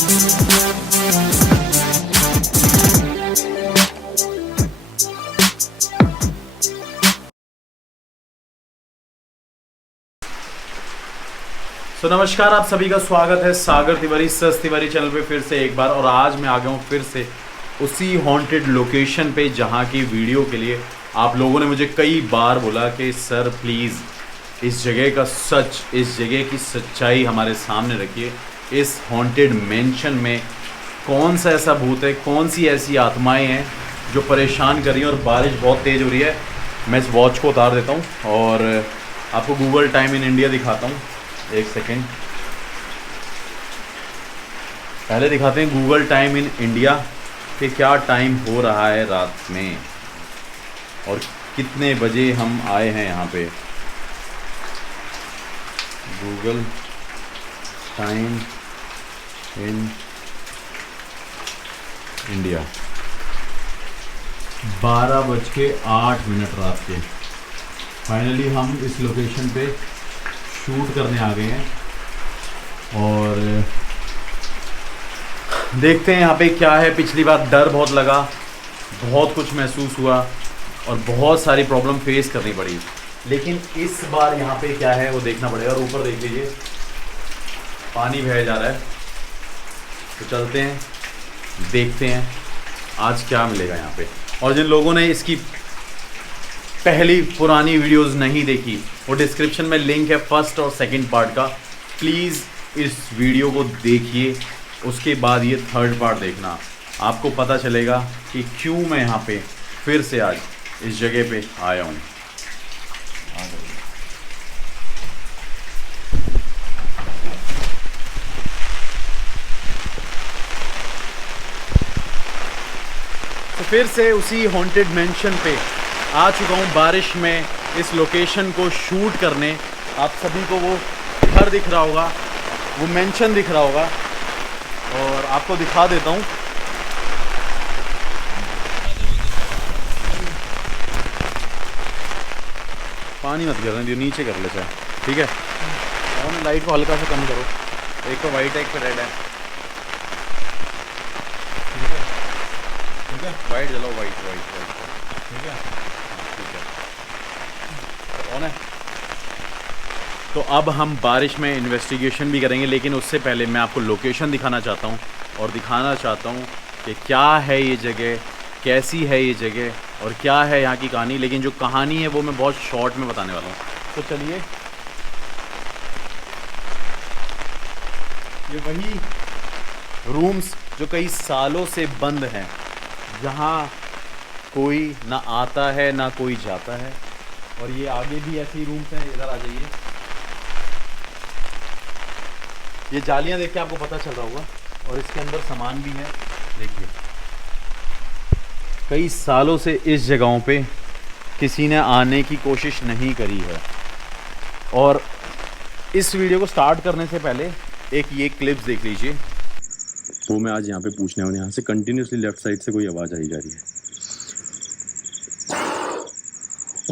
नमस्कार, आप सभी का स्वागत है सागर तिवारी सस तिवारी चैनल पे फिर से एक बार। और आज मैं आ गया हूँ फिर से उसी हॉन्टेड लोकेशन पे जहाँ की वीडियो के लिए आप लोगों ने मुझे कई बार बोला कि सर प्लीज़ इस जगह का सच, इस जगह की सच्चाई हमारे सामने रखिए। इस हॉन्टेड मेंशन में कौन सा ऐसा भूत है, कौन सी ऐसी आत्माएँ हैं जो परेशान कर रही हैं। और बारिश बहुत तेज़ हो रही है। मैं इस वॉच को उतार देता हूँ और आपको गूगल टाइम इन इंडिया दिखाता हूँ। एक सेकेंड, पहले दिखाते हैं गूगल टाइम इन इंडिया कि क्या टाइम हो रहा है रात में और कितने बजे हम आए हैं यहाँ पे। गूगल टाइम इन इंडिया 12:08 रात के। फाइनली हम इस लोकेशन पे शूट करने आ गए हैं और देखते हैं यहाँ पे क्या है। पिछली बार डर बहुत लगा, बहुत कुछ महसूस हुआ और बहुत सारी प्रॉब्लम फेस करनी पड़ी, लेकिन इस बार यहाँ पे क्या है वो देखना पड़ेगा। और ऊपर देख लीजिए पानी बह जा रहा है। तो चलते हैं, देखते हैं आज क्या मिलेगा यहाँ पे। और जिन लोगों ने इसकी पहली पुरानी वीडियोस नहीं देखी, वो डिस्क्रिप्शन में लिंक है फर्स्ट और सेकंड पार्ट का। प्लीज़ इस वीडियो को देखिए, उसके बाद ये थर्ड पार्ट देखना। आपको पता चलेगा कि क्यों मैं यहाँ पे फिर से आज इस जगह पे आया हूँ। तो फिर से उसी हॉन्टेड मेंशन पे आ चुका हूँ बारिश में, इस लोकेशन को शूट करने। आप सभी को वो घर दिख रहा होगा, वो मेंशन दिख रहा होगा और आपको दिखा देता हूँ। पानी मत गिरने दियो, नीचे कर ले चाहे, ठीक है। और लाइट को हल्का सा कम करो। एक तो वाइट है, एक तो रेड है, ठीक है। वाइट जलाओ, वाइट वाइट वाइट, ठीक है, ठीक है। ऑन है। तो अब हम बारिश में इन्वेस्टिगेशन भी करेंगे, लेकिन उससे पहले मैं आपको लोकेशन दिखाना चाहता हूँ और दिखाना चाहता हूँ कि क्या है ये जगह, कैसी है ये जगह और क्या है यहाँ की कहानी। लेकिन जो कहानी है वो मैं बहुत शॉर्ट में बताने वाला हूँ। तो चलिए, ये वही रूम्स जो कई सालों से बंद हैं, जहाँ कोई ना आता है ना कोई जाता है। और ये आगे भी ऐसी रूम्स हैं। इधर आ जाइए, ये जालियां देख के आपको पता चल रहा होगा। और इसके अंदर सामान भी है, देखिए। कई सालों से इस जगहों पे किसी ने आने की कोशिश नहीं करी है। और इस वीडियो को स्टार्ट करने से पहले एक ये क्लिप्स देख लीजिए। वो मैं आज यहाँ पे पूछने वाला हूँ, यहाँ से कंटिन्यूसली लेफ्ट साइड से कोई आवाज़ आई जा रही है।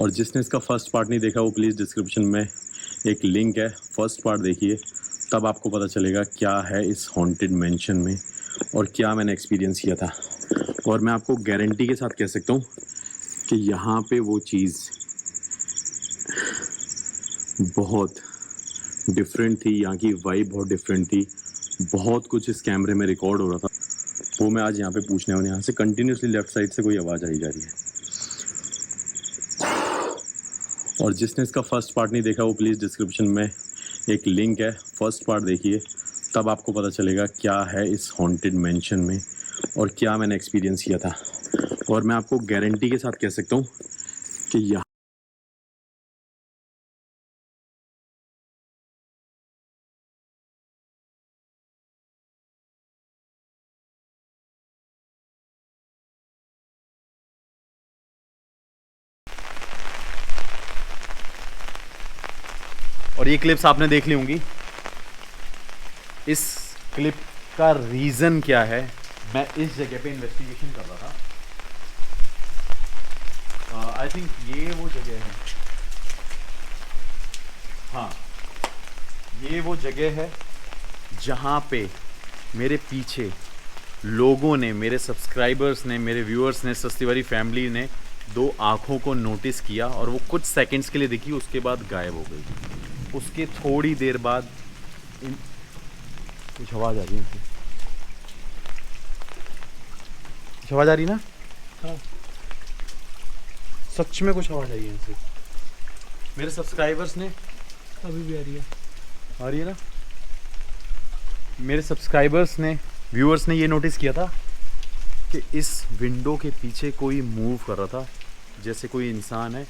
और जिसने इसका फर्स्ट पार्ट नहीं देखा वो प्लीज़ डिस्क्रिप्शन में एक लिंक है, फर्स्ट पार्ट देखिए, तब आपको पता चलेगा क्या है इस हॉन्टेड मेंशन में और क्या मैंने एक्सपीरियंस किया था। और मैं आपको गारंटी के साथ कह सकता हूँ कि यहाँ पे वो चीज़ बहुत डिफरेंट थी, यहाँ की वाइब बहुत डिफरेंट थी, बहुत कुछ इस कैमरे में रिकॉर्ड हो रहा था। वो मैं आज यहाँ पे पूछने वाला हूँ, यहाँ से कंटिन्यूसली लेफ्ट साइड से कोई आवाज़ आई जा रही है। और जिसने इसका फर्स्ट पार्ट नहीं देखा वो प्लीज़ डिस्क्रिप्शन में एक लिंक है, फर्स्ट पार्ट देखिए, तब आपको पता चलेगा क्या है इस हॉन्टेड मेंशन में और क्या मैंने एक्सपीरियंस किया था। और मैं आपको गारंटी के साथ कह सकता हूँ कि यहाँ और ये क्लिप्स आपने देख ली होंगी। इस क्लिप का रीज़न क्या है, मैं इस जगह पे इन्वेस्टिगेशन कर रहा था। आई थिंक ये वो जगह है, हाँ ये वो जगह है जहाँ पे मेरे पीछे लोगों ने, मेरे सब्सक्राइबर्स ने, मेरे व्यूअर्स ने, सस्तीवारी फैमिली ने दो आँखों को नोटिस किया और वो कुछ सेकंड्स के लिए दिखी, उसके बाद गायब हो गई। उसके थोड़ी देर बाद कुछ आवाज़ आ रही है इनकी। कुछ आवाज़ आ रही ना? हाँ। सच में कुछ आवाज़ आई है इनसे। मेरे सब्सक्राइबर्स ने, अभी भी आ रही है। आ रही है ना? मेरे सब्सक्राइबर्स ने, व्यूअर्स ने ये नोटिस किया था कि इस विंडो के पीछे कोई मूव कर रहा था, जैसे कोई इंसान है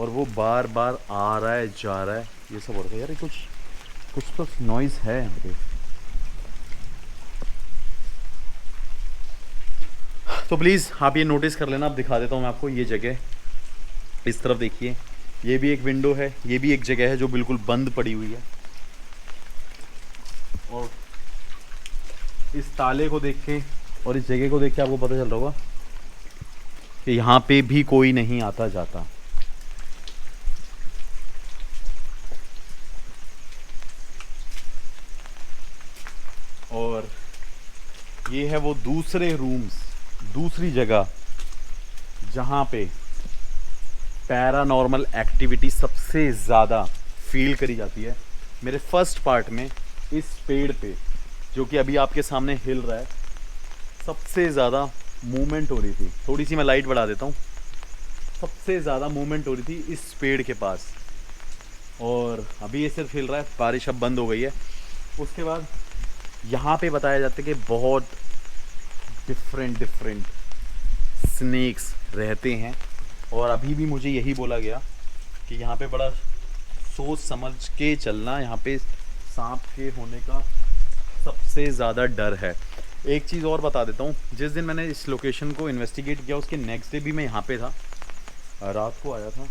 और वो बार बार आ रहा है, जा रहा है, ये सब हो रहा था। यार ये कुछ तो नॉइज़ है यहाँ पे। तो प्लीज़ आप ये नोटिस कर लेना। अब दिखा देता हूँ मैं आपको ये जगह। इस तरफ देखिए, ये भी एक विंडो है, ये भी एक जगह है जो बिल्कुल बंद पड़ी हुई है। और इस ताले को देख के और इस जगह को देख के आपको पता चल रहा होगा कि यहाँ पे भी कोई नहीं आता जाता। और ये है वो दूसरे रूम्स, दूसरी जगह जहाँ पे पैरानॉर्मल एक्टिविटी सबसे ज़्यादा फील करी जाती है। मेरे फर्स्ट पार्ट में इस पेड़ पे, जो कि अभी आपके सामने हिल रहा है, सबसे ज़्यादा मूवमेंट हो रही थी। थोड़ी सी मैं लाइट बढ़ा देता हूँ। सबसे ज़्यादा मूवमेंट हो रही थी इस पेड़ के पास, और अभी ये सिर्फ हिल रहा है। बारिश अब बंद हो गई है। उसके बाद यहाँ पे बताया जाता है कि बहुत डिफरेंट स्नेक्स रहते हैं, और अभी भी मुझे यही बोला गया कि यहाँ पे बड़ा सोच समझ के चलना, यहाँ पे सांप के होने का सबसे ज़्यादा डर है। एक चीज़ और बता देता हूँ, जिस दिन मैंने इस लोकेशन को इन्वेस्टिगेट किया उसके नेक्स्ट डे भी मैं यहाँ पे था, रात को आया था।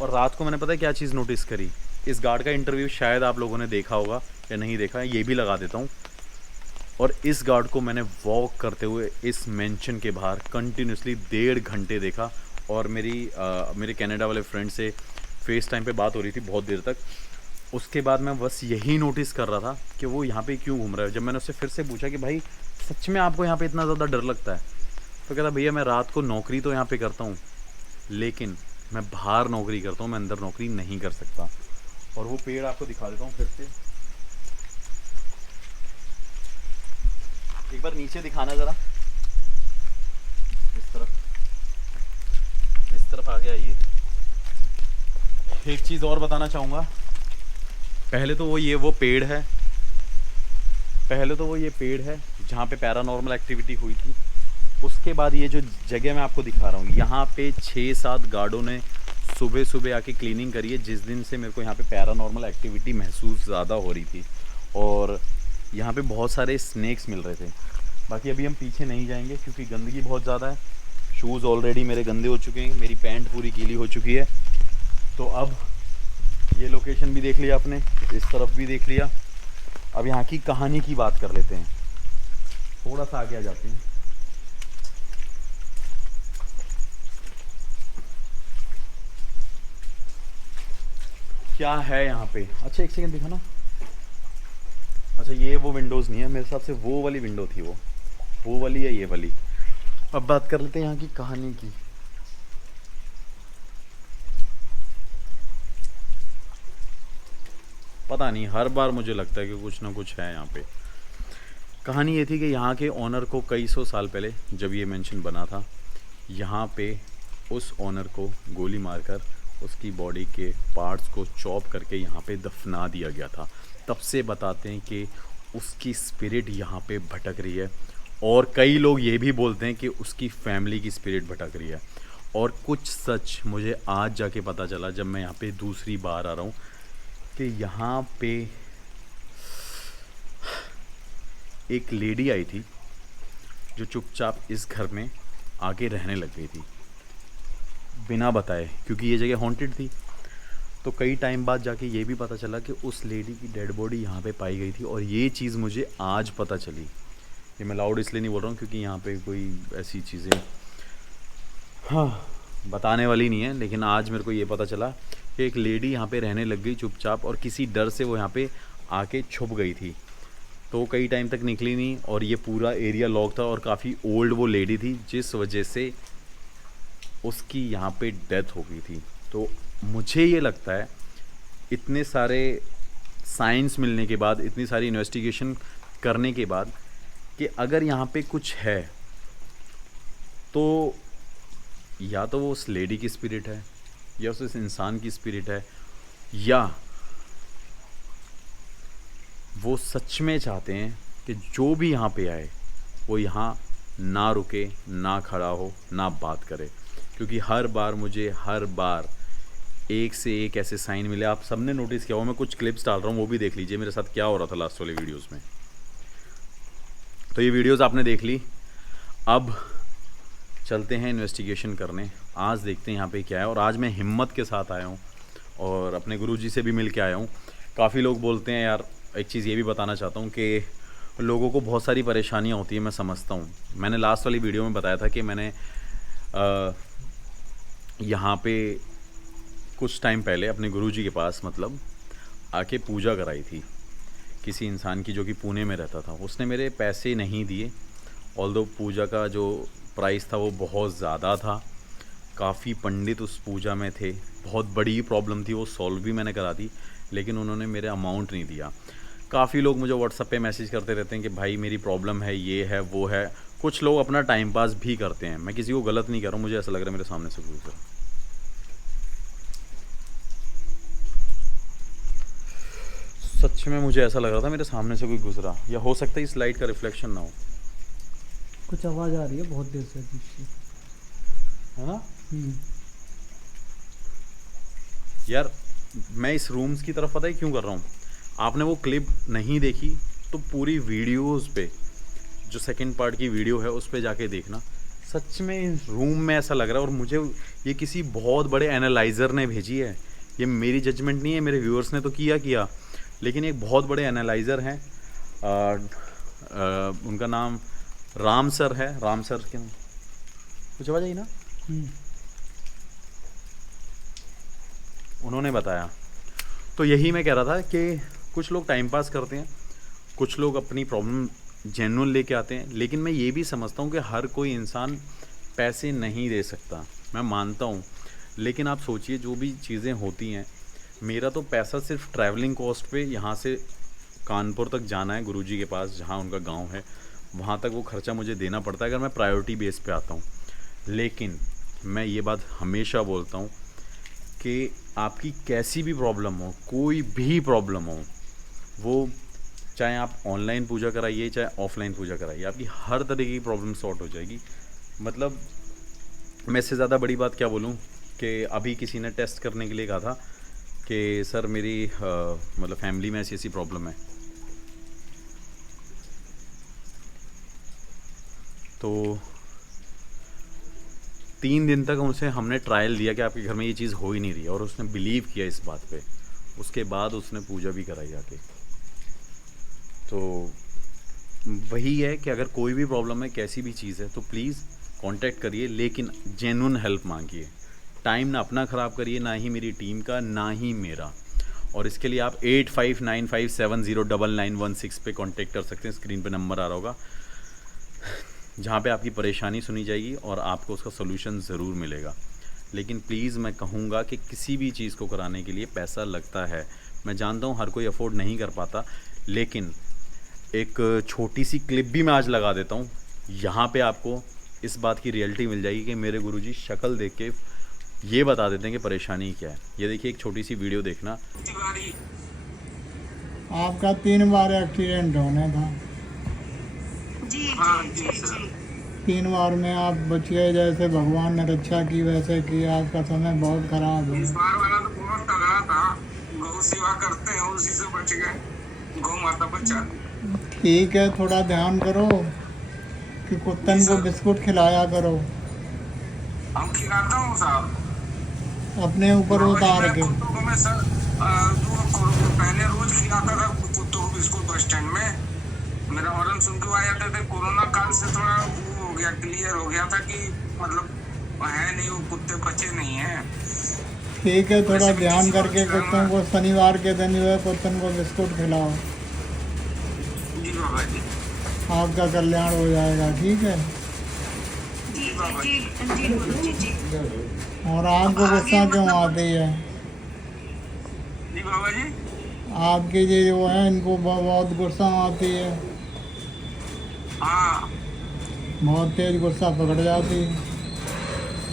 और रात को मैंने पता है क्या चीज़ नोटिस करी। इस गार्ड का इंटरव्यू शायद आप लोगों ने देखा होगा या नहीं देखा है, ये भी लगा देता हूँ। और इस गार्ड को मैंने वॉक करते हुए इस मेंशन के बाहर कंटिन्यूसली 1.5 घंटे देखा। और मेरे कनाडा वाले फ्रेंड से फेस टाइम पे बात हो रही थी बहुत देर तक। उसके बाद मैं बस यही नोटिस कर रहा था कि वो यहाँ पे क्यों घूम रहा है। जब मैंने उससे फिर से पूछा कि भाई सच में आपको यहाँ पे इतना ज़्यादा डर लगता है, तो कहता भैया मैं रात को नौकरी तो यहाँ पे करता हूँ, लेकिन मैं बाहर नौकरी करता हूँ, मैं अंदर नौकरी नहीं कर सकता। और वो पेड़ आपको दिखा देता हूँ फिर से, एक बार नीचे दिखाना ज़रा। इस तरफ आगे आइए। एक चीज़ और बताना चाहूँगा। पहले तो वो पेड़ है, जहाँ पे पैरानॉर्मल एक्टिविटी हुई थी। उसके बाद ये जो जगह मैं आपको दिखा रहा हूँ, यहाँ पे 6-7 गार्डों ने सुबह सुबह आके क्लीनिंग करी है, जिस दिन से मेरे को यहाँ पे पैरानॉर्मल एक्टिविटी महसूस ज़्यादा हो रही थी। और यहाँ पे बहुत सारे स्नेक्स मिल रहे थे। बाकी अभी हम पीछे नहीं जाएंगे क्योंकि गंदगी बहुत ज़्यादा है। शूज़ ऑलरेडी मेरे गंदे हो चुके हैं, मेरी पैंट पूरी गीली हो चुकी है। तो अब ये लोकेशन भी देख लिया आपने, इस तरफ भी देख लिया। अब यहाँ की कहानी की बात कर लेते हैं। थोड़ा सा आगे आ जाते हैं। क्या है यहाँ पे? अच्छा एक सेकंड दिखाना। अच्छा ये वो विंडोज़ नहीं है, मेरे हिसाब से वो वाली विंडो थी, वो वाली या ये वाली। अब बात कर लेते हैं यहाँ की कहानी की। पता नहीं, हर बार मुझे लगता है कि कुछ ना कुछ है यहाँ पे। कहानी ये थी कि यहाँ के ओनर को कई सौ साल पहले जब ये मेंशन बना था, यहाँ पे उस ओनर को गोली मारकर उसकी बॉडी के पार्ट्स को चॉप करके यहाँ पे दफना दिया गया था। तब से बताते हैं कि उसकी स्पिरिट यहाँ पे भटक रही है, और कई लोग ये भी बोलते हैं कि उसकी फैमिली की स्पिरिट भटक रही है। और कुछ सच मुझे आज जाके पता चला जब मैं यहाँ पे दूसरी बार आ रहा हूँ, कि यहाँ पे एक लेडी आई थी जो चुपचाप इस घर में आके रहने लग गई थी बिना बताए, क्योंकि ये जगह हॉन्टेड थी। तो कई टाइम बाद जाके ये भी पता चला कि उस लेडी की डेड बॉडी यहाँ पे पाई गई थी। और ये चीज़ मुझे आज पता चली। ये मैं लाउड इसलिए नहीं बोल रहा हूँ क्योंकि यहाँ पे कोई ऐसी चीज़ें बताने वाली नहीं है, लेकिन आज मेरे को ये पता चला कि एक लेडी यहाँ पे रहने लग गई चुपचाप, और किसी डर से वो यहाँ पे आके छुप गई थी, तो कई टाइम तक निकली नहीं और ये पूरा एरिया लॉक था और काफ़ी ओल्ड वो लेडी थी, जिस वजह से उसकी यहाँ पे डेथ हो गई थी। तो मुझे ये लगता है इतने सारे साइंस मिलने के बाद, इतनी सारी इन्वेस्टिगेशन करने के बाद, कि अगर यहाँ पे कुछ है तो या तो वो उस लेडी की स्पिरिट है, या उस इंसान की स्पिरिट है, या वो सच में चाहते हैं कि जो भी यहाँ पे आए वो यहाँ ना रुके, ना खड़ा हो, ना बात करे। क्योंकि हर बार एक से एक ऐसे साइन मिले। आप सबने नोटिस किया हो, मैं कुछ क्लिप्स डाल रहा हूँ, वो भी देख लीजिए मेरे साथ क्या हो रहा था लास्ट वाले वीडियोस में। तो ये वीडियोस आपने देख ली, अब चलते हैं इन्वेस्टिगेशन करने। आज देखते हैं यहाँ पे क्या है। और आज मैं हिम्मत के साथ आया हूँ और अपने गुरुजी से भी मिल के आया हूँ। काफ़ी लोग बोलते हैं, यार एक चीज़ ये भी बताना चाहता हूँ कि लोगों को बहुत सारी परेशानियाँ होती है, मैं समझता हूँ। मैंने लास्ट वाली वीडियो में बताया था कि मैंने यहाँ पे कुछ टाइम पहले अपने गुरुजी के पास मतलब आके पूजा कराई थी किसी इंसान की, जो कि पुणे में रहता था। उसने मेरे पैसे नहीं दिए, ऑल्दो पूजा का जो प्राइस था वो बहुत ज़्यादा था। काफ़ी पंडित उस पूजा में थे, बहुत बड़ी प्रॉब्लम थी, वो सॉल्व भी मैंने करा दी, लेकिन उन्होंने मेरे अमाउंट नहीं दिया। काफ़ी लोग मुझे व्हाट्सएप पे मैसेज करते रहते हैं कि भाई मेरी प्रॉब्लम है, ये है, वो है। कुछ लोग अपना टाइम पास भी करते हैं, मैं किसी को गलत नहीं कर रहा हूँ, मुझे ऐसा लग रहा है मेरे सामने से गुजर। सच में मुझे ऐसा लग रहा था मेरे सामने से कोई गुजरा, या हो सकता है इस लाइट का रिफ्लेक्शन ना हो। कुछ आवाज़ आ रही है बहुत देर से पीछे, है ना यार। मैं इस रूम्स की तरफ पता है क्यों कर रहा हूँ, आपने वो क्लिप नहीं देखी तो पूरी वीडियोस पे, जो सेकंड पार्ट की वीडियो है उस पे जाके देखना। सच में इस रूम में ऐसा लग रहा है, और मुझे ये किसी बहुत बड़े एनालाइज़र ने भेजी है, ये मेरी जजमेंट नहीं है, मेरे व्यूअर्स ने तो किया, लेकिन एक बहुत बड़े एनालाइज़र हैं, उनका नाम राम सर है। राम सर के कुछ आवाज़ आई ना, उन्होंने बताया। तो यही मैं कह रहा था कि कुछ लोग टाइम पास करते हैं, कुछ लोग अपनी प्रॉब्लम जेन्युइन लेके आते हैं, लेकिन मैं ये भी समझता हूँ कि हर कोई इंसान पैसे नहीं दे सकता, मैं मानता हूँ। लेकिन आप सोचिए जो भी चीज़ें होती हैं, मेरा तो पैसा सिर्फ ट्रैवलिंग कॉस्ट पे यहाँ से कानपुर तक जाना है गुरुजी के पास, जहाँ उनका गांव है, वहाँ तक वो खर्चा मुझे देना पड़ता है अगर मैं प्रायोरिटी बेस पे आता हूँ। लेकिन मैं ये बात हमेशा बोलता हूँ कि आपकी कैसी भी प्रॉब्लम हो, कोई भी प्रॉब्लम हो, वो चाहे आप ऑनलाइन पूजा कराइए चाहे ऑफलाइन पूजा कराइए, आपकी हर तरह की प्रॉब्लम सॉर्ट हो जाएगी। मतलब मैं इससे ज़्यादा बड़ी बात क्या बोलूँ कि अभी किसी ने टेस्ट करने के लिए कहा था कि सर मेरी मतलब फैमिली में ऐसी प्रॉब्लम है, तो 3 दिन तक उनसे हमने ट्रायल दिया कि आपके घर में ये चीज़ हो ही नहीं रही है, और उसने बिलीव किया इस बात पे। उसके बाद उसने पूजा भी कराई आके। तो वही है कि अगर कोई भी प्रॉब्लम है, कैसी भी चीज़ है, तो प्लीज़ कांटेक्ट करिए, लेकिन जेन्युइन हेल्प मांगिए। टाइम ना अपना ख़राब करिए, ना ही मेरी टीम का, ना ही मेरा। और इसके लिए आप 8595709916 पे कांटेक्ट कर सकते हैं। स्क्रीन पे नंबर आ रहा होगा, जहाँ पे आपकी परेशानी सुनी जाएगी और आपको उसका सोल्यूशन ज़रूर मिलेगा। लेकिन प्लीज़ मैं कहूँगा कि किसी भी चीज़ को कराने के लिए पैसा लगता है। मैं जानता हूँ हर कोई अफोर्ड नहीं कर पाता, लेकिन एक छोटी सी क्लिप भी मैं आज लगा देता हूँ। यहाँ पे आपको इस बात की रियलिटी मिल जाएगी कि मेरे गुरुजी शक्ल देख के ये बता देते हैं कि परेशानी क्या है। ये देखिए, एक छोटी सी वीडियो देखना। आपका 3 बार एक्सीडेंट होना था, जी हाँ जी जी जी सर। जी 3 बार में आप बच गए। जैसे भगवान ने रक्षा की वैसे की, आपका समय बहुत खराब इस है। बार वाला तो बहुत तगड़ा था, गौ सेवा करते हैं उसी से बच गए, गौ माता बचा। ठीक है, थोड़ा ध्यान करो कि कुत्तन को बिस्कुट खिलाया करो, हम खिलाता हूँ साहब अपने ऊपर उतार के। कुत्तों को मैं सर पहले रोज खिलाता था कुत्तों को बिस्कुट बस स्टैंड में। मेरा हॉर्न सुन के आ जाते थे। कोरोना काल से थोड़ा वो हो गया, क्लियर हो गया था कि मतलब है नहीं, वो कुत्ते बचे नहीं हैं। ठीक है, थोड़ा ध्यान करके कुत्तों को शनिवार के दिन जो है कुत्तों को बिस्कुट खिलाओ, जी बाबा जी। आपका कल्याण हो जाएगा। ठीक है। जी जी जी गुरु जी जी। और आपको गुस्सा क्यों आती है? जी बाबा जी। आपके ये जो है इनको बहुत गुस्सा आती है, हाँ बहुत तेज गुस्सा पकड़ जाती है।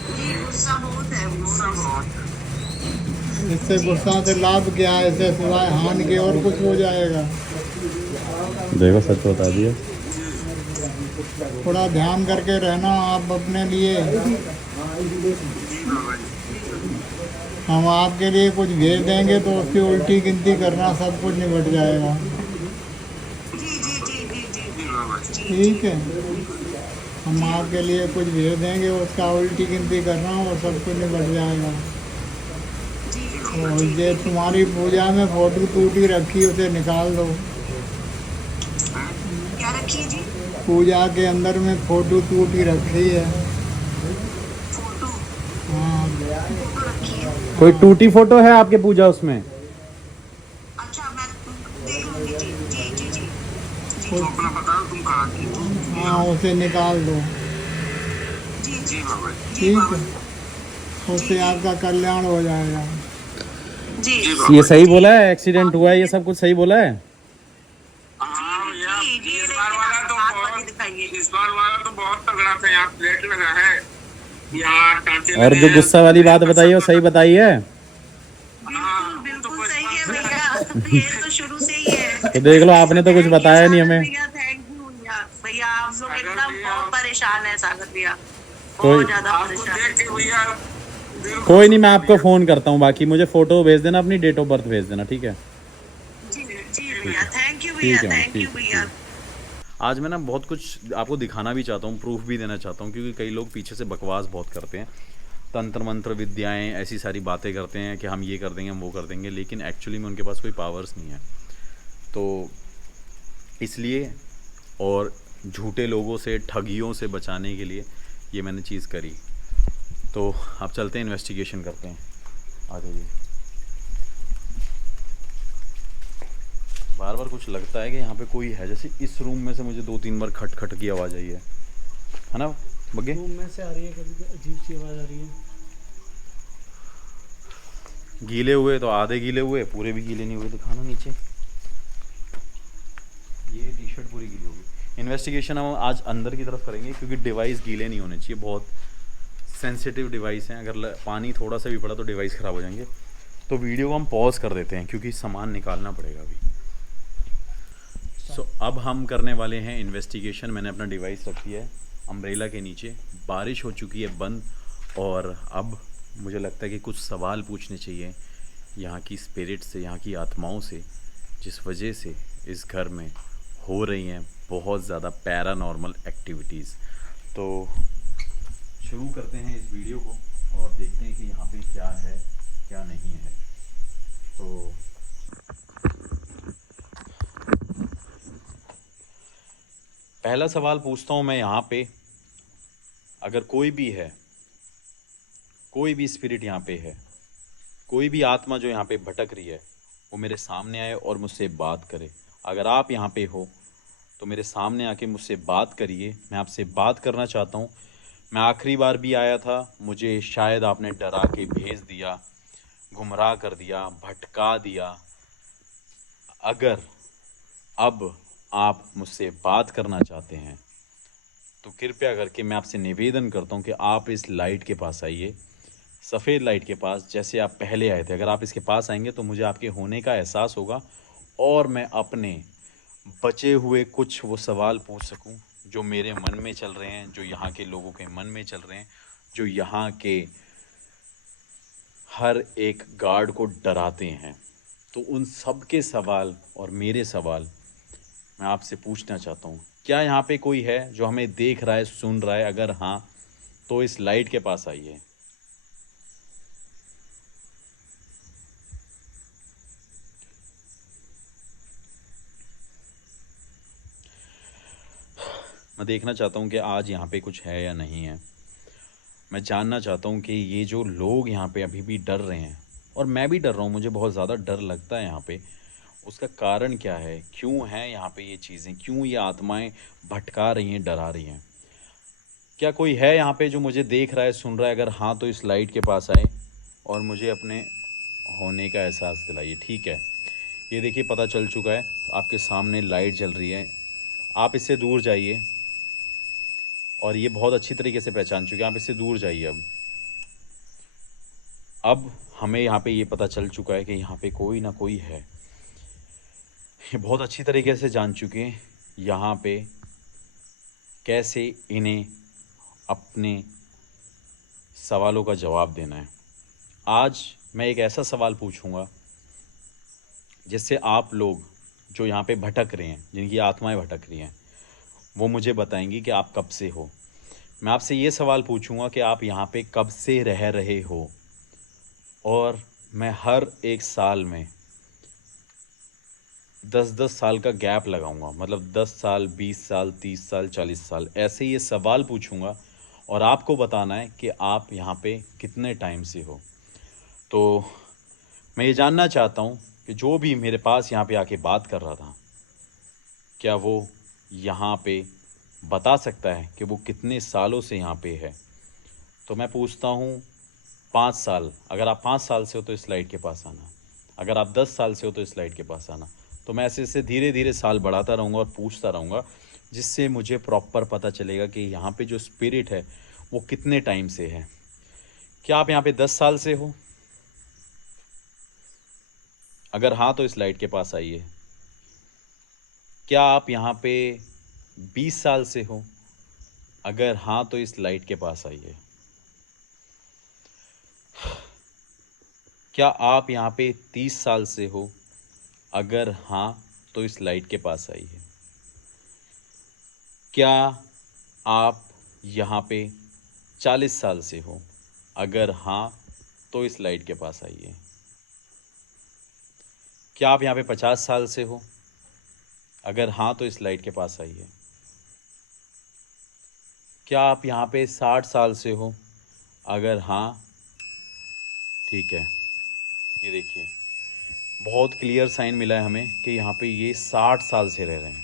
जी गुस्सा बहुत है गुस्सा गुरु। बहुत है। इससे गुस्सा से लाभ क्या है? इससे सिवाय हानि के और कुछ हो जाएगा? देखो सच बता दिया। थोड़ा ध्यान करके रहना आप अपने लिए। जी बाबा जी। हम आपके लिए कुछ भेज देंगे तो उसकी उल्टी गिनती करना, सब कुछ निपट जाएगा। जी जी जी जी जी जी बाबा जी। ठीक है। हम आपके लिए कुछ भेज देंगे, उसका उल्टी गिनती करना और सब कुछ निपट जाएगा। और ये तुम्हारी पूजा में फोटो टूटी रखी, उसे निकाल दो। क्या रखी जी? पूजा के अंदर में फोटो टूटी रखी है। फोटो हाँ, फोटो रखी है। कोई टूटी फोटो है आपके पूजा उसमें? अच्छा मैं देख लूंगी जी जी जी जी जी तो अपना बताओ तुम कहाँ की हो? हाँ, उसे निकाल दो। जी जी बाबा जी। जी ठीक बाबा है, उससे आपका कल्याण हो जाएगा। जी जी बाबा ये सही बोला है? एक्सीडेंट हुआ है, ये सब कुछ सही बोला है? हाँ भैया, जी, जी, इस बार वाला तो हाथ वाली बहुत दिखाइए। इस बार वाला तो बहुत तगड़ा था। यहाँ प्लेट लगा है, यहाँ टांचे और लगे जो हैं, गुस्सा वाली बात बताई है वो सही बताई है? हाँ, बिल्कुल तो बिल्कुल कुछ सही है बात भैया। ये तो शुरू से ही है। तो देख लो, आपने तो कुछ बताया नहीं हमें। भैया थैंक यू भैया। भैया आप लोग सागर एकदम भैया। बहुत परेशान है सागर भैया, कोई- बहुत ज्यादा आपको परेशान देख के भैया दिल कोई नहीं, मैं खुश हो आपको गया। फोन करता हूँ। बाकी मुझे फोटो भेज देना, अपनी डेट ऑफ बर्थ भेज देना, ठीक है? जी जी भैया थैंक यू भैया, ठीक है, थैंक यू ठीक भैया। आज मैं ना बहुत कुछ आपको दिखाना भी चाहता हूँ, प्रूफ भी देना चाहता हूँ, क्योंकि कई लोग पीछे से बकवास बहुत करते हैं, तंत्र मंत्र विद्याएं ऐसी सारी बातें करते हैं कि हम ये कर देंगे, हम वो कर देंगे, लेकिन एक्चुअली में उनके पास कोई पावर्स नहीं है। तो इसलिए और झूठे लोगों से, ठगियों से बचाने के लिए ये मैंने चीज़ करी। तो आप चलते हैं, इन्वेस्टिगेशन करते हैं। आ जाइए। बार बार कुछ लगता है कि यहाँ पे कोई है, जैसे इस रूम में से मुझे 2-3 बार खट खट की आवाज़ आई है ना बग्गे? रूम में से आ रही है, कभी अजीब सी आवाज़ आ रही है। गीले हुए तो आधे गीले हुए, पूरे भी गीले नहीं हुए। दिखाना नीचे, ये टी शर्ट पूरी गीली होगी। इन्वेस्टिगेशन हम आज अंदर की तरफ करेंगे, क्योंकि डिवाइस गीले नहीं होने चाहिए, बहुत सेंसिटिव डिवाइस हैं। अगर पानी थोड़ा सा भी पड़ा तो डिवाइस ख़राब हो जाएंगे। तो वीडियो को हम पॉज कर देते हैं, क्योंकि सामान निकालना पड़ेगा अभी। सो अब हम करने वाले हैं इन्वेस्टिगेशन। मैंने अपना डिवाइस रखी है अम्ब्रेला के नीचे, बारिश हो चुकी है बंद, और अब मुझे लगता है कि कुछ सवाल पूछने चाहिए यहाँ की स्पिरिट से, यहाँ की आत्माओं से, जिस वजह से इस घर में हो रही हैं बहुत ज़्यादा पैरानॉर्मल एक्टिविटीज़। तो शुरू करते हैं इस वीडियो को और देखते हैं कि यहाँ पे क्या है क्या नहीं है। तो पहला सवाल पूछता हूँ मैं यहाँ पे, अगर कोई भी है, कोई भी स्पिरिट यहाँ पे है, कोई भी आत्मा जो यहाँ पे भटक रही है, वो मेरे सामने आए और मुझसे बात करे। अगर आप यहाँ पे हो तो मेरे सामने आके मुझसे बात करिए। मैं आपसे बात करना चाहता हूँ। मैं आखिरी बार भी आया था, मुझे शायद आपने डरा के भेज दिया, गुमराह कर दिया, भटका दिया। अगर अब आप मुझसे बात करना चाहते हैं तो कृपया करके मैं आपसे निवेदन करता हूँ कि आप इस लाइट के पास आइए, सफ़ेद लाइट के पास, जैसे आप पहले आए थे। अगर आप इसके पास आएंगे तो मुझे आपके होने का एहसास होगा और मैं अपने बचे हुए कुछ वो सवाल पूछ सकूं जो मेरे मन में चल रहे हैं, जो यहाँ के लोगों के मन में चल रहे हैं, जो यहाँ के हर एक गार्ड को डराते हैं। तो उन सब के सवाल और मेरे सवाल मैं आपसे पूछना चाहता हूँ। क्या यहाँ पे कोई है जो हमें देख रहा है, सुन रहा है? अगर हाँ तो इस लाइट के पास आइए। मैं देखना चाहता हूँ कि आज यहाँ पे कुछ है या नहीं है। मैं जानना चाहता हूँ कि ये जो लोग यहाँ पे अभी भी डर रहे हैं, और मैं भी डर रहा हूँ, मुझे बहुत ज़्यादा डर लगता है यहाँ पे, उसका कारण क्या है, क्यों है यहाँ पे ये चीज़ें, क्यों ये आत्माएं भटका रही हैं, डरा रही हैं। क्या कोई है यहाँ पे जो मुझे देख रहा है, सुन रहा है? अगर हाँ तो इस लाइट के पास आए और मुझे अपने होने का एहसास दिलाइए। ठीक है, ये देखिए पता चल चुका है, आपके सामने लाइट जल रही है, आप इससे दूर जाइए। और ये बहुत अच्छी तरीके से पहचान चुके हैं, आप इससे दूर जाइए। अब हमें यहाँ पे ये पता चल चुका है कि यहाँ पे कोई ना कोई है, ये बहुत अच्छी तरीके से जान चुके हैं यहाँ पे कैसे इन्हें अपने सवालों का जवाब देना है। आज मैं एक ऐसा सवाल पूछूंगा जिससे आप लोग जो यहाँ पे भटक रहे हैं, जिनकी आत्माएं भटक रही हैं, वो मुझे बताएंगी कि आप कब से हो। मैं आपसे ये सवाल पूछूंगा कि आप यहाँ पे कब से रह रहे हो, और मैं हर एक साल में 10-10 साल का गैप लगाऊंगा, मतलब 10 साल, 20 साल, 30 साल, 40 साल, ऐसे ये सवाल पूछूंगा और आपको बताना है कि आप यहाँ पे कितने टाइम से हो। तो मैं ये जानना चाहता हूँ कि जो भी मेरे पास यहाँ पे आके बात कर रहा था, क्या वो यहाँ पे बता सकता है कि वो कितने सालों से यहाँ पे है। तो मैं पूछता हूँ 5 साल, अगर आप 5 साल से हो तो इस लाइट के पास आना, अगर आप 10 साल से हो तो इस लाइट के पास आना। तो मैं ऐसे धीरे धीरे साल बढ़ाता रहूँगा और पूछता रहूँगा, जिससे मुझे प्रॉपर पता चलेगा कि यहाँ पे जो स्पिरिट है वो कितने टाइम से है। क्या आप यहाँ पे 10 साल से हो? अगर हाँ तो इस लाइट के पास आइए। क्या आप यहाँ पे 20 साल से हो? अगर हाँ तो इस लाइट के पास आइए। क्या आप यहाँ पे 30 साल से हो? अगर हाँ तो इस लाइट के पास आइए। क्या आप यहाँ पे 40 साल से हो? अगर हाँ तो इस लाइट के पास आइए। क्या आप यहाँ पे 50 साल से हो? अगर हाँ तो इस लाइट के पास आइए। क्या आप यहाँ पे 60 साल से हो? अगर हाँ, ठीक है। ये देखिए बहुत क्लियर साइन मिला है हमें कि यहाँ पे ये 60 साल से रह रहे हैं,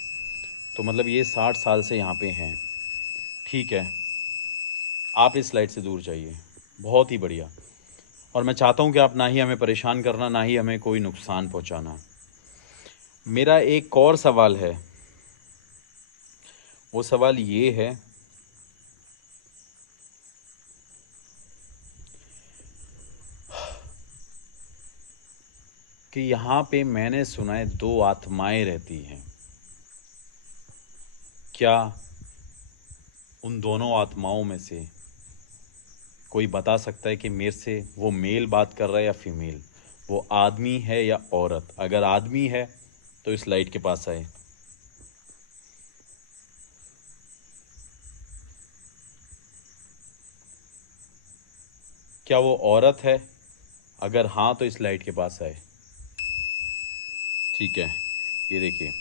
तो मतलब ये 60 साल से यहाँ पे हैं। ठीक है, आप इस लाइट से दूर जाइए। बहुत ही बढ़िया। और मैं चाहता हूँ कि आप ना ही हमें परेशान करना, ना ही हमें कोई नुकसान पहुँचाना। मेरा एक और सवाल है, वो सवाल ये है कि यहाँ पे मैंने सुना है 2 आत्माएं रहती हैं। क्या उन दोनों आत्माओं में से कोई बता सकता है कि मेरे से वो मेल बात कर रहा है या फीमेल, वो आदमी है या औरत? अगर आदमी है तो इस लाइट के पास आए। क्या वो औरत है? अगर हाँ तो इस लाइट के पास आए। ठीक है, ये देखिए,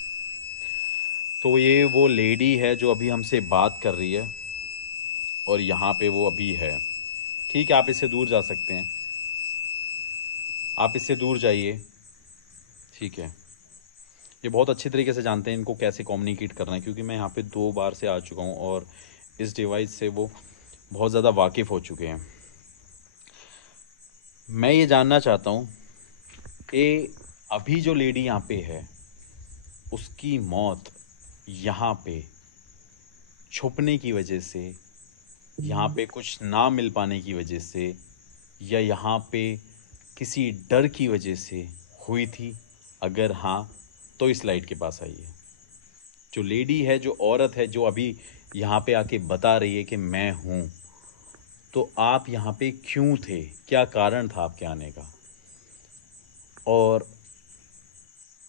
तो ये वो लेडी है जो अभी हमसे बात कर रही है, और यहाँ पे वो अभी है। ठीक है, आप इससे दूर जा सकते हैं, आप इससे दूर जाइए। ठीक है, ये बहुत अच्छी तरीके से जानते हैं इनको कैसे कम्युनिकेट करना है, क्योंकि मैं यहाँ पे 2 बार से आ चुका हूँ और इस डिवाइस से वो बहुत ज़्यादा वाकिफ़ हो चुके हैं। मैं ये जानना चाहता हूँ कि अभी जो लेडी यहाँ पे है उसकी मौत यहाँ पे छुपने की वजह से, यहाँ पे कुछ ना मिल पाने की वजह से, या यहाँ पे किसी डर की वजह से हुई थी? अगर हाँ तो इस लाइट के पास आइए। जो लेडी है, जो औरत है, जो अभी यहाँ पे आके बता रही है कि मैं हूँ, तो आप यहाँ पे क्यों थे? क्या कारण था आपके आने का? और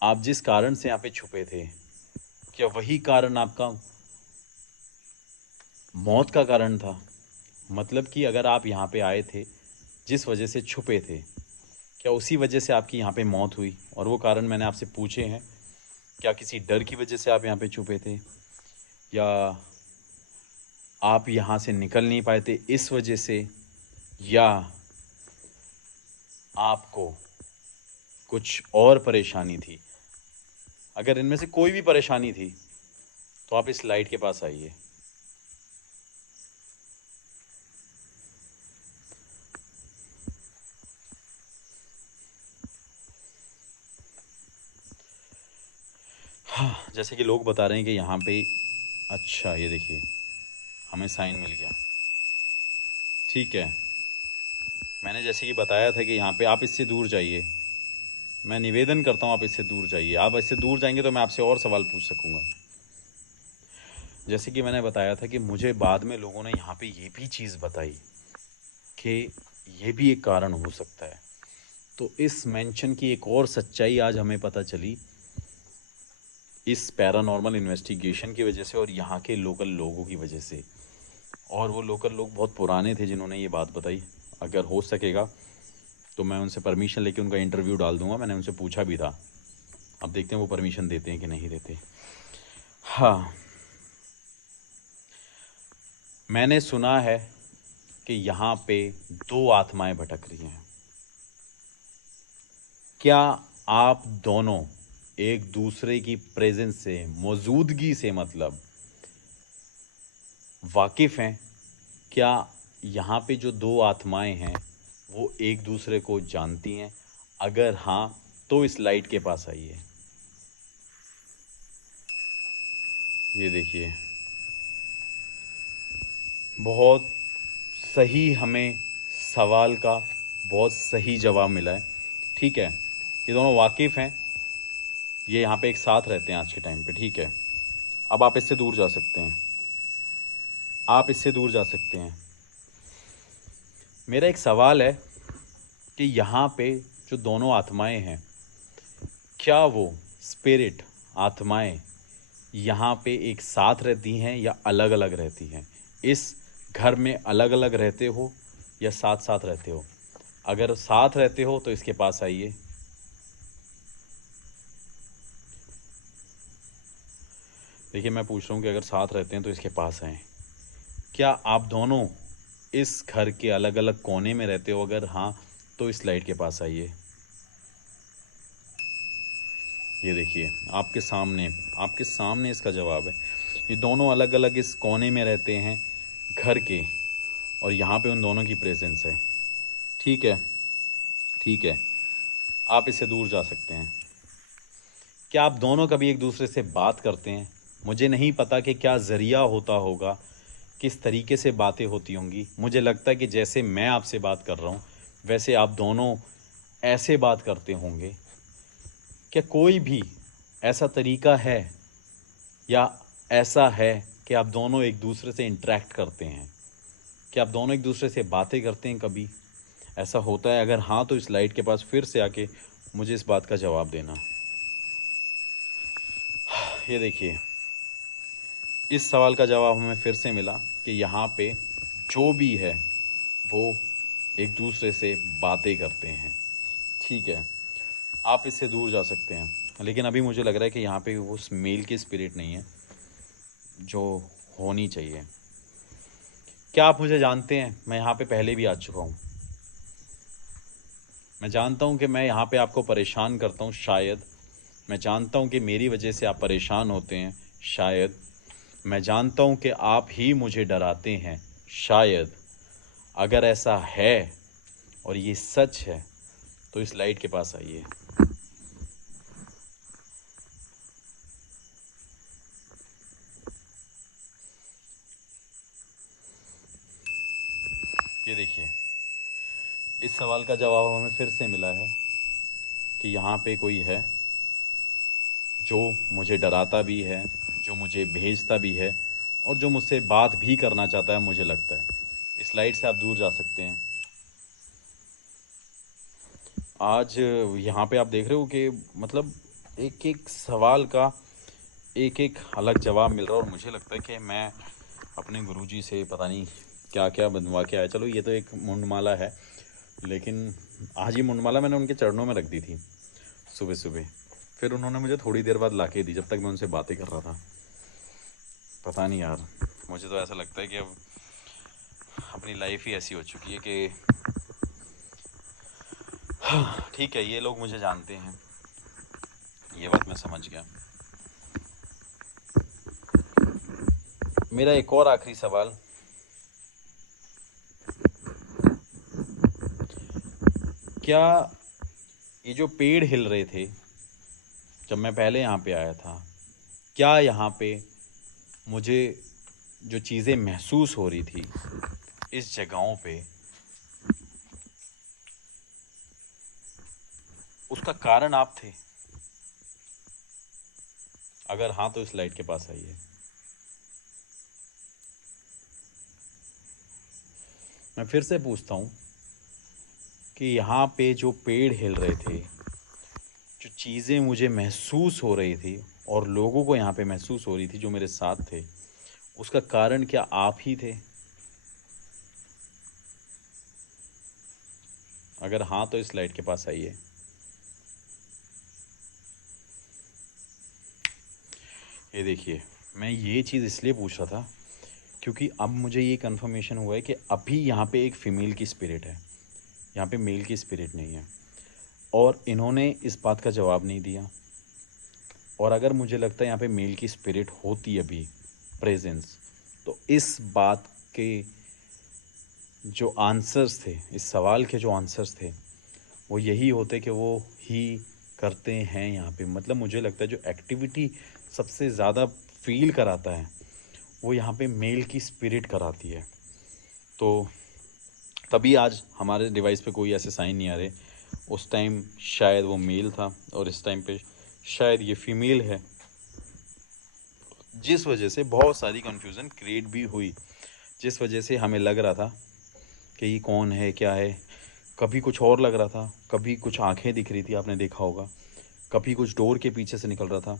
आप जिस कारण से यहाँ पे छुपे थे, क्या वही कारण आपका मौत का कारण था? मतलब कि अगर आप यहाँ पे आए थे, जिस वजह से छुपे थे, क्या उसी वजह से आपकी यहाँ पे मौत हुई? और वो कारण मैंने आपसे पूछे हैं। क्या किसी डर की वजह से आप यहाँ पे छुपे थे, या आप यहाँ से निकल नहीं पाए थे इस वजह से, या आपको कुछ और परेशानी थी? अगर इनमें से कोई भी परेशानी थी तो आप इस लाइट के पास आइए। हाँ, जैसे कि लोग बता रहे हैं कि यहाँ पे, अच्छा ये देखिए हमें साइन मिल गया। ठीक है, मैंने जैसे कि बताया था कि यहाँ पे आप इससे दूर जाइए। मैं निवेदन करता हूँ आप इससे दूर जाइए। आप इससे दूर जाएंगे तो मैं आपसे और सवाल पूछ सकूँगा। जैसे कि मैंने बताया था कि मुझे बाद में लोगों ने यहाँ पे ये भी चीज़ बताई कि ये भी एक कारण हो सकता है। तो इस मेंशन की एक और सच्चाई आज हमें पता चली इस पैरानॉर्मल इन्वेस्टिगेशन की वजह से और यहाँ के लोकल लोगों की वजह से। और वो लोकल लोग बहुत पुराने थे जिन्होंने ये बात बताई। अगर हो सकेगा तो मैं उनसे परमिशन लेके उनका इंटरव्यू डाल दूंगा। मैंने उनसे पूछा भी था, अब देखते हैं वो परमिशन देते हैं कि नहीं देते। हाँ, मैंने सुना है कि यहाँ पे 2 आत्माएं भटक रही हैं। क्या आप दोनों एक दूसरे की प्रेजेंस से, मौजूदगी से मतलब वाकिफ़ हैं? क्या यहाँ पे जो 2 आत्माएं हैं वो एक दूसरे को जानती हैं? अगर हाँ तो इस लाइट के पास आइए। ये देखिए, बहुत सही हमें सवाल का बहुत सही जवाब मिला है। ठीक है, ये दोनों वाकिफ़ हैं, ये यहाँ पे एक साथ रहते हैं आज के टाइम पे। ठीक है, अब आप इससे दूर जा सकते हैं, आप इससे दूर जा सकते हैं। मेरा एक सवाल है कि यहाँ पे जो दोनों आत्माएं हैं, क्या वो स्पिरिट आत्माएं यहाँ पे एक साथ रहती हैं या अलग अलग रहती हैं? इस घर में अलग अलग रहते हो या साथ साथ रहते हो? अगर साथ रहते हो तो इसके पास आइए। देखिए, मैं पूछ रहा हूँ कि अगर साथ रहते हैं तो इसके पास आएँ। क्या आप दोनों इस घर के अलग अलग कोने में रहते हो? अगर हाँ तो इस लाइट के पास आइए। ये देखिए, आपके सामने इसका जवाब है। ये दोनों अलग अलग इस कोने में रहते हैं घर के, और यहाँ पे उन दोनों की प्रेजेंस है। ठीक है, ठीक है, आप इससे दूर जा सकते हैं। क्या आप दोनों कभी एक दूसरे से बात करते हैं? मुझे नहीं पता कि क्या ज़रिया होता होगा, किस तरीके से बातें होती होंगी। मुझे लगता है कि जैसे मैं आपसे बात कर रहा हूँ वैसे आप दोनों ऐसे बात करते होंगे। क्या कोई भी ऐसा तरीका है या ऐसा है कि आप दोनों एक दूसरे से इंटरेक्ट करते हैं? क्या आप दोनों एक दूसरे से बातें करते हैं? कभी ऐसा होता है? अगर हाँ तो इस लाइट के पास फिर से आके मुझे इस बात का जवाब देना। ये देखिए, इस सवाल का जवाब हमें फिर से मिला कि यहाँ पे जो भी है वो एक दूसरे से बातें करते हैं। ठीक है, आप इससे दूर जा सकते हैं। लेकिन अभी मुझे लग रहा है कि यहाँ पे वो मेल की स्पिरिट नहीं है जो होनी चाहिए। क्या आप मुझे जानते हैं? मैं यहाँ पे पहले भी आ चुका हूँ। मैं जानता हूँ कि मैं यहाँ पे आपको परेशान करता हूँ, शायद। मैं जानता हूँ कि मेरी वजह से आप परेशान होते हैं, शायद। मैं जानता हूँ कि आप ही मुझे डराते हैं, शायद। अगर ऐसा है और ये सच है तो इस लाइट के पास आइए। ये देखिए, इस सवाल का जवाब हमें फिर से मिला है कि यहाँ पे कोई है जो मुझे डराता भी है, जो मुझे भेजता भी है और जो मुझसे बात भी करना चाहता है, मुझे लगता है। इस लाइट से आप दूर जा सकते हैं। आज यहाँ पे आप देख रहे हो कि मतलब एक एक सवाल का एक एक अलग जवाब मिल रहा है, और मुझे लगता है कि मैं अपने गुरुजी से पता नहीं क्या क्या बनवा के आया। चलो, ये तो एक मुंडमाला है, लेकिन आज ये मुंडमाला मैंने उनके चरणों में रख दी थी सुबह सुबह। फिर उन्होंने मुझे थोड़ी देर बाद लाके दी, जब तक मैं उनसे बातें कर रहा था। पता नहीं यार, मुझे तो ऐसा लगता है कि अब अपनी लाइफ ही ऐसी हो चुकी है कि ठीक है, ये लोग मुझे जानते हैं, ये बात मैं समझ गया। मेरा एक और आखिरी सवाल, क्या ये जो पेड़ हिल रहे थे जब मैं पहले यहाँ पे आया था, क्या यहाँ पे मुझे जो चीज़ें महसूस हो रही थी इस जगहों पे, उसका कारण आप थे? अगर हाँ तो इस लाइट के पास आइए। मैं फिर से पूछता हूँ कि यहाँ पे जो पेड़ हिल रहे थे, जो चीज़ें मुझे महसूस हो रही थी और लोगों को यहाँ पे महसूस हो रही थी जो मेरे साथ थे, उसका कारण क्या आप ही थे? अगर हाँ तो इस लाइट के पास आइए। ये देखिए, मैं ये चीज़ इसलिए पूछ रहा था क्योंकि अब मुझे ये कंफर्मेशन हुआ है कि अभी यहाँ पे एक फ़ीमेल की स्पिरिट है, यहाँ पे मेल की स्पिरिट नहीं है, और इन्होंने इस बात का जवाब नहीं दिया। और अगर मुझे लगता है यहाँ पे मेल की स्पिरिट होती अभी प्रेजेंस, तो इस बात के जो आंसर्स थे, इस सवाल के जो आंसर्स थे, वो यही होते कि वो ही करते हैं यहाँ पे। मतलब मुझे लगता है जो एक्टिविटी सबसे ज़्यादा फील कराता है वो यहाँ पे मेल की स्पिरिट कराती है। तो तभी आज हमारे डिवाइस पे कोई ऐसे साइन नहीं आ रहे। उस टाइम शायद वो मेल था और इस टाइम पे शायद ये फीमेल है, जिस वजह से बहुत सारी कन्फ्यूज़न क्रिएट भी हुई, जिस वजह से हमें लग रहा था कि ये कौन है, क्या है। कभी कुछ और लग रहा था, कभी कुछ आंखें दिख रही थी, आपने देखा होगा, कभी कुछ डोर के पीछे से निकल रहा था,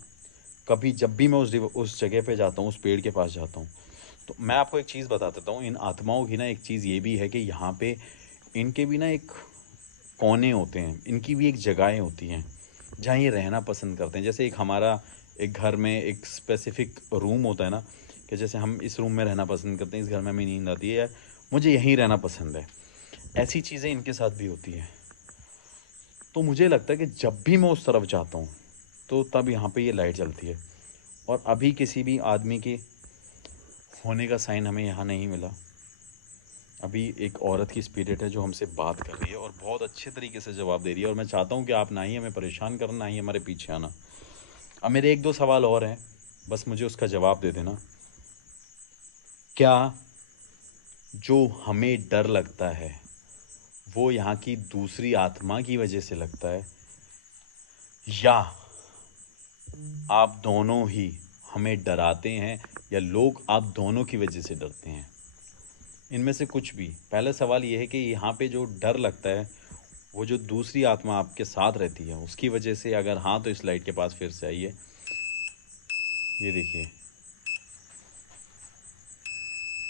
कभी जब भी मैं उस जगह पे जाता हूँ, उस पेड़ के पास जाता हूँ, तो मैं आपको एक चीज़ बता देता हूँ। इन आत्माओं की ना एक चीज़ ये भी है कि यहाँ पे इनके भी ना एक कोने होते हैं, इनकी भी एक जगहें होती हैं जहाँ ये रहना पसंद करते हैं। जैसे एक हमारा एक घर में एक स्पेसिफिक रूम होता है ना, कि जैसे हम इस रूम में रहना पसंद करते हैं, इस घर में हमें नींद आती है या मुझे यहीं रहना पसंद है, ऐसी चीज़ें इनके साथ भी होती हैं। तो मुझे लगता है कि जब भी मैं उस तरफ जाता हूँ तो तब यहाँ पे ये लाइट जलती है। और अभी किसी भी आदमी के होने का साइन हमें यहाँ नहीं मिला। अभी एक औरत की स्पिरिट है जो हमसे बात कर रही है और बहुत अच्छे तरीके से जवाब दे रही है, और मैं चाहता हूँ कि आप ना ही हमें परेशान करना, ना ही हमारे पीछे आना। अब मेरे एक दो सवाल और हैं, बस मुझे उसका जवाब दे देना। क्या जो हमें डर लगता है वो यहाँ की दूसरी आत्मा की वजह से लगता है, या आप दोनों ही हमें डराते हैं, या लोग आप दोनों की वजह से डरते हैं? इनमें से कुछ भी। पहला सवाल ये है कि यहाँ पे जो डर लगता है वो जो दूसरी आत्मा आपके साथ रहती है उसकी वजह से, अगर हाँ तो इस लाइट के पास फिर से आइए। ये देखिए,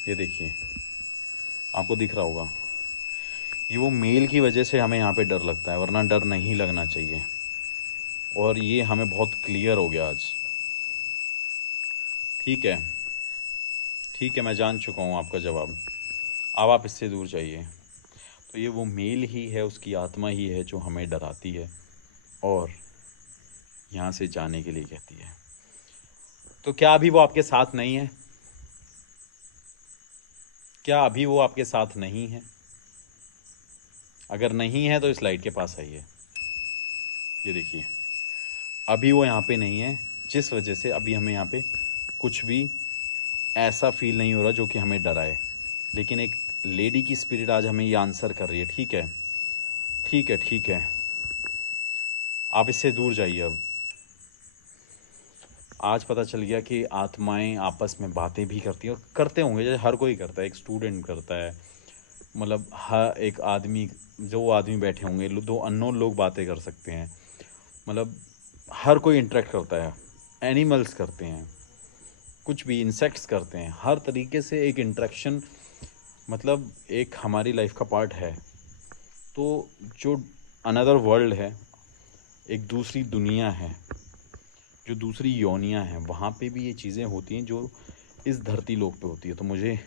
ये देखिए, आपको दिख रहा होगा, ये वो मेल की वजह से हमें यहाँ पे डर लगता है, वरना डर नहीं लगना चाहिए। और ये हमें बहुत क्लियर हो गया आज। ठीक है, ठीक है, मैं जान चुका हूँ आपका जवाब। अब आप इससे दूर जाइए। तो ये वो मेल ही है, उसकी आत्मा ही है जो हमें डराती है और यहाँ से जाने के लिए कहती है। तो क्या अभी वो आपके साथ नहीं है? क्या अभी वो आपके साथ नहीं है? अगर नहीं है तो इस लाइट के पास आइए। ये देखिए, अभी वो यहाँ पे नहीं है, जिस वजह से अभी हमें यहाँ पे कुछ भी ऐसा फील नहीं हो रहा जो कि हमें डराए। लेकिन एक लेडी की स्पिरिट आज हमें ये आंसर कर रही है। ठीक है, ठीक है, ठीक है, आप इससे दूर जाइए। अब आज पता चल गया कि आत्माएं आपस में बातें भी करती हैं, और करते होंगे, जैसे हर कोई करता है। एक स्टूडेंट करता है, मतलब हर एक आदमी, जो आदमी बैठे होंगे, दो अननोन लोग बातें कर सकते हैं, मतलब हर कोई इंटरेक्ट करता है। एनिमल्स करते हैं, कुछ भी, इंसेक्ट्स करते हैं, हर तरीके से एक इंटरेक्शन मतलब एक हमारी लाइफ का पार्ट है। तो जो अनदर वर्ल्ड है, एक दूसरी दुनिया है, जो दूसरी योनियाँ हैं, वहाँ पे भी ये चीज़ें होती हैं जो इस धरती लोक पे होती है। तो मुझे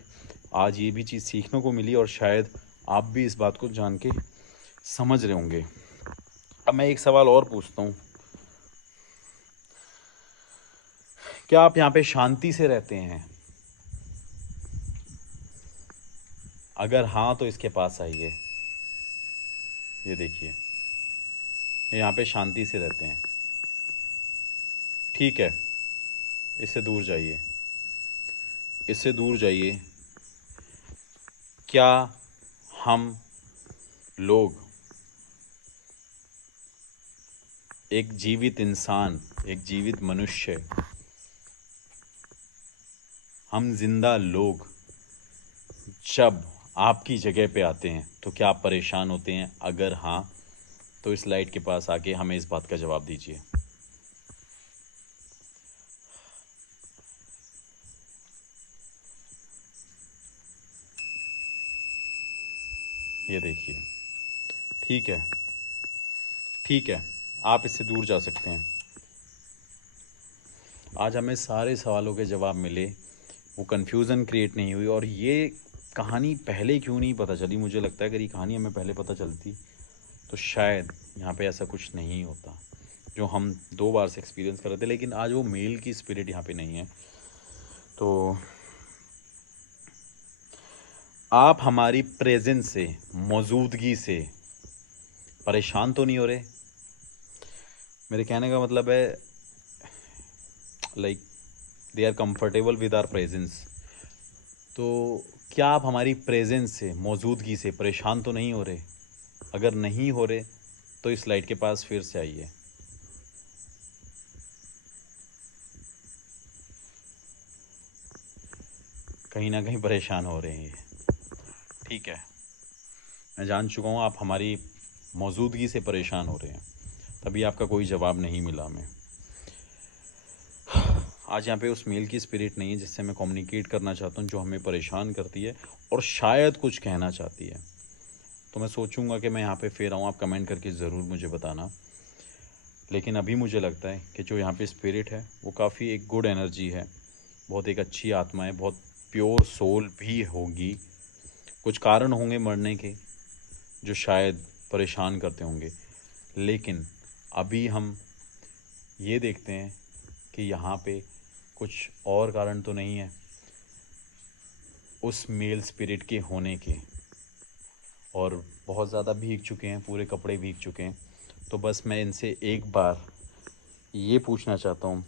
आज ये भी चीज़ सीखने को मिली और शायद आप भी इस बात को जान के समझ रहे होंगे। अब मैं एक सवाल और पूछता हूँ, क्या आप यहाँ पे शांति से रहते हैं? अगर हाँ तो इसके पास आइए। ये देखिए, यहाँ पे शांति से रहते हैं, ठीक है। इससे दूर जाइए, इससे दूर जाइए। क्या हम लोग एक जीवित इंसान, एक जीवित मनुष्य, हम जिंदा लोग जब आपकी जगह पे आते हैं तो क्या आप परेशान होते हैं? अगर हाँ तो इस लाइट के पास आके हमें इस बात का जवाब दीजिए। ये देखिए, ठीक है, ठीक है, आप इससे दूर जा सकते हैं। आज हमें सारे सवालों के जवाब मिले, वो कन्फ्यूज़न क्रिएट नहीं हुई। और ये कहानी पहले क्यों नहीं पता चली? मुझे लगता है अगर ये कहानी हमें पहले पता चलती तो शायद यहाँ पे ऐसा कुछ नहीं होता जो हम 2 बार से एक्सपीरियंस कर रहे थे। लेकिन आज वो मेल की स्पिरिट यहाँ पे नहीं है। तो आप हमारी प्रेजेंस से, मौजूदगी से परेशान तो नहीं हो रहे? मेरे कहने का मतलब है like they are comfortable with our presence. तो क्या आप हमारी प्रेजेंस से, मौजूदगी से परेशान तो नहीं हो रहे? अगर नहीं हो रहे तो इस लाइट के पास फिर से आइए। कहीं ना कहीं परेशान हो रहे हैं, ठीक है। मैं जान चुका हूँ आप हमारी मौजूदगी से परेशान हो रहे हैं, तभी आपका कोई जवाब नहीं मिला हमें। आज यहाँ पे उस मेल की स्पिरिट नहीं है जिससे मैं कम्युनिकेट करना चाहता हूँ, जो हमें परेशान करती है और शायद कुछ कहना चाहती है। तो मैं सोचूंगा कि मैं यहाँ पे फिर आऊँ, आप कमेंट करके ज़रूर मुझे बताना। लेकिन अभी मुझे लगता है कि जो यहाँ पे स्पिरिट है वो काफ़ी एक गुड एनर्जी है, बहुत एक अच्छी आत्मा है, बहुत प्योर सोल भी होगी। कुछ कारण होंगे मरने के जो शायद परेशान करते होंगे, लेकिन अभी हम ये देखते हैं कि यहाँ पे कुछ और कारण तो नहीं है उस मेल स्पिरिट के होने के। और बहुत ज़्यादा भीग चुके हैं, पूरे कपड़े भीग चुके हैं। तो बस मैं इनसे एक बार ये पूछना चाहता हूँ,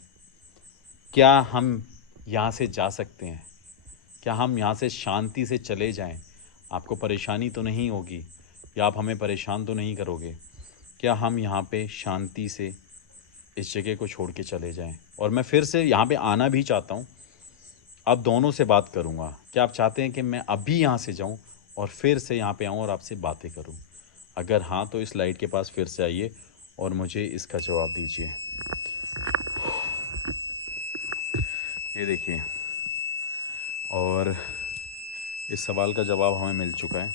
क्या हम यहाँ से जा सकते हैं? क्या हम यहाँ से शांति से चले जाएं? आपको परेशानी तो नहीं होगी या आप हमें परेशान तो नहीं करोगे? क्या हम यहाँ पे शांति से इस जगह को छोड़ के चले जाएं? और मैं फिर से यहाँ पे आना भी चाहता हूँ, अब दोनों से बात करूँगा। क्या आप चाहते हैं कि मैं अभी यहाँ से जाऊँ और फिर से यहाँ पे आऊँ और आपसे बातें करूँ? अगर हाँ तो इस लाइट के पास फिर से आइए और मुझे इसका जवाब दीजिए। ये देखिए, और इस सवाल का जवाब हमें मिल चुका है।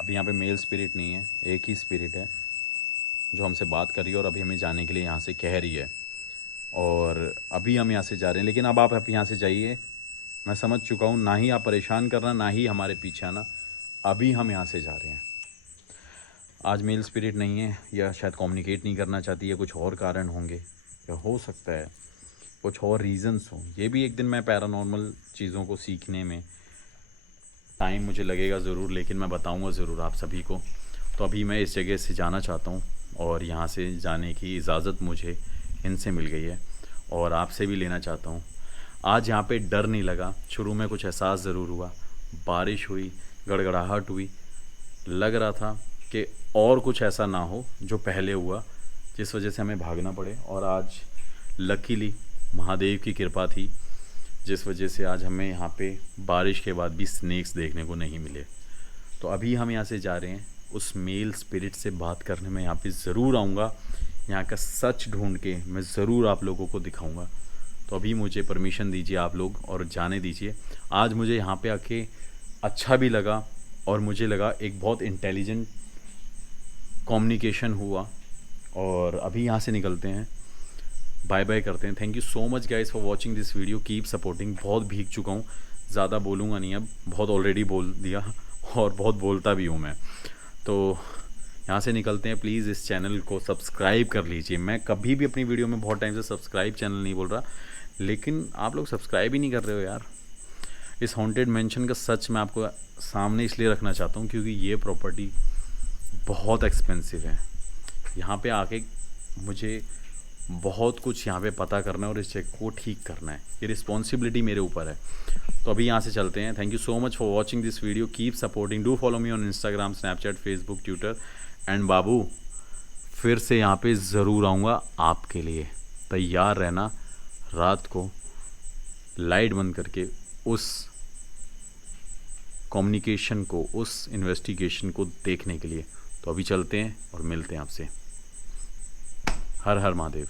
अभी यहाँ पे मेल स्पिरिट नहीं है, एक ही स्पिरिट है जो हमसे बात कर रही है और अभी हमें जाने के लिए यहाँ से कह रही है। और अभी हम यहाँ से जा रहे हैं, लेकिन अब आप यहाँ से जाइए। मैं समझ चुका हूँ, ना ही आप परेशान करना, ना ही हमारे पीछे आना। अभी हम यहाँ से जा रहे हैं। आज मेल स्पिरिट नहीं है, या शायद कम्युनिकेट नहीं करना चाहती है, कुछ और कारण होंगे, या हो सकता है कुछ और रीज़न्स हों। ये भी एक दिन मैं पैरानॉर्मल चीज़ों को सीखने में टाइम मुझे लगेगा ज़रूर, लेकिन मैं बताऊंगा ज़रूर आप सभी को। तो अभी मैं इस जगह से जाना चाहता हूँ और यहाँ से जाने की इजाज़त मुझे इनसे मिल गई है और आपसे भी लेना चाहता हूँ। आज यहाँ पे डर नहीं लगा, शुरू में कुछ एहसास ज़रूर हुआ, बारिश हुई, गड़गड़ाहट हुई, लग रहा था कि और कुछ ऐसा ना हो जो पहले हुआ जिस वजह से हमें भागना पड़े। और आज लकीली महादेव की कृपा थी जिस वजह से आज हमें यहाँ पे बारिश के बाद भी स्नेक्स देखने को नहीं मिले। तो अभी हम यहाँ से जा रहे हैं, उस मेल स्पिरिट से बात करने में यहाँ पे ज़रूर आऊँगा, यहाँ का सच ढूंढ के मैं ज़रूर आप लोगों को दिखाऊंगा। तो अभी मुझे परमिशन दीजिए आप लोग और जाने दीजिए। आज मुझे यहाँ पे आके अच्छा भी लगा और मुझे लगा एक बहुत इंटेलिजेंट कम्युनिकेशन हुआ। और अभी यहाँ से निकलते हैं। बाय बाय करते हैं। Thank you so much guys for watching this video, keep supporting. बहुत भीग चुका हूँ, ज़्यादा बोलूँगा नहीं अब, बहुत ऑलरेडी बोल दिया और बहुत बोलता भी हूँ मैं। तो यहाँ से निकलते हैं। प्लीज़ इस चैनल को सब्सक्राइब कर लीजिए। मैं कभी भी अपनी वीडियो में बहुत टाइम से सब्सक्राइब चैनल नहीं बोल रहा, लेकिन आप लोग सब्सक्राइब ही नहीं कर रहे हो यार। इस हॉन्टेड मैंशन का सच मैं आपको सामने इसलिए रखना चाहता हूँ क्योंकि ये प्रॉपर्टी बहुत एक्सपेंसिव है। यहाँ पे आके मुझे बहुत कुछ यहाँ पे पता करना है और इस जगह को ठीक करना है। ये रिस्पॉन्सिबिलिटी मेरे ऊपर है। तो अभी यहाँ से चलते हैं। Thank you so much for watching this video, keep supporting, do follow me on Instagram, Snapchat, Facebook, Twitter and बाबू फिर से यहाँ पे ज़रूर आऊँगा आपके लिए। तैयार रहना रात को लाइट बंद करके उस कम्युनिकेशन को, उस इन्वेस्टिगेशन को देखने के लिए। तो अभी चलते हैं और मिलते हैं आपसे। हर हर महादेव।